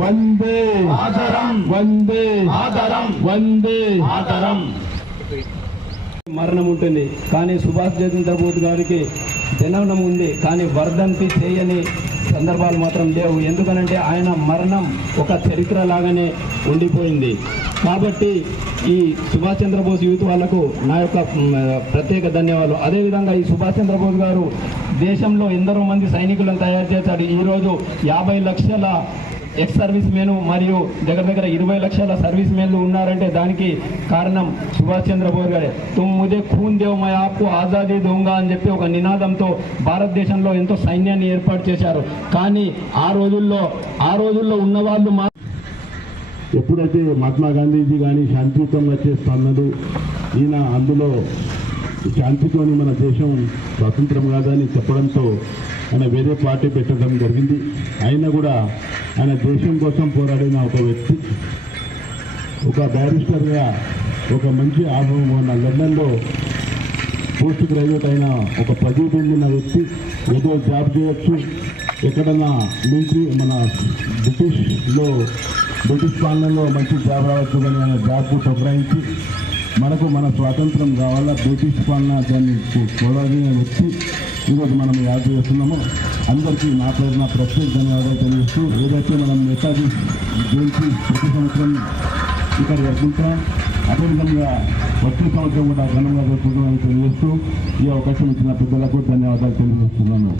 వందే ఆదరం, వందే ఆదరం, వందే ఆదరం. మరణం ఉంటుంది కానీ సుభాష్ చంద్రబోస్ గారికి జననం ఉంది కానీ వర్ధంతి చేయని సందర్భాలు మాత్రం లేవు. ఎందుకనంటే ఆయన మరణం ఒక చరిత్ర లాగానే ఉండిపోయింది. కాబట్టి ఈ సుభాష్ చంద్రబోస్ యూత్ వాళ్లకు నా యొక్క ప్రత్యేక ధన్యవాదాలు. అదేవిధంగా ఈ సుభాష్ చంద్రబోస్ గారు దేశంలో ఎందరో మంది సైనికులను తయారు చేశాడు. ఈరోజు 50 లక్షల ఎక్స్ సర్వీస్ మెన్ మరియు దగ్గర 20 లక్షల సర్వీస్ మెన్లు ఉన్నారంటే దానికి కారణం సుభాష్ చంద్రబోస్ గారే. తుమ్ ముజే ఖూన్ దేవ్ మై ఆప్కు ఆజాదీ దూంగా అని చెప్పి ఒక నినాదంతో భారతదేశంలో ఎంతో సైన్యాన్ని ఏర్పాటు చేశారు. కానీ ఆ రోజుల్లో ఉన్నవాళ్ళు ఎప్పుడైతే మహాత్మా గాంధీజీ కానీ శాంతియుతంగా చేస్తున్నారు, ఈయన అందులో శాంతితోని మన దేశం స్వాతంత్రం కాదని చెప్పడంతో ఆయన వేరే పార్టీ పెట్టడం జరిగింది. అయినా కూడా ఆయన దేశం కోసం పోరాడిన ఒక వ్యక్తి, ఒక బ్యారిస్టర్గా ఒక మంచి మన లండన్లో పోస్ట్ గ్రాడ్యుయేట్ అయిన ఒక పదవి పొందిన వ్యక్తి ఏదో జాబ్ చేయొచ్చు, ఎక్కడన్నా మిలిటరీ మన బ్రిటిష్ పాలనలో మంచి జాబ్ రావచ్చు కానీ ఆయన జాబ్కు ప్రోత్సహించి మనకు మన స్వాతంత్రం కావాలా, బ్రిటిష్ పాలన దాన్ని పోరాడిన వ్యక్తి ఈరోజు మనం యాద్ చేస్తున్నాము. అందరికీ నా ప్రత్యేక ధన్యవాదాలు తెలియజేస్తూ, ఏదైతే మనం నేతాజీ జయంతి ప్రతి సంవత్సరం ఇక్కడ జరుపుకుంటాం, అదేవిధంగా వచ్చే సంవత్సరం కూడా ఘనంగా జరుపుకుంటామని తెలియజేస్తూ ఈ అవకాశం ఇచ్చిన పెద్దలకు ధన్యవాదాలు తెలియజేస్తున్నాను.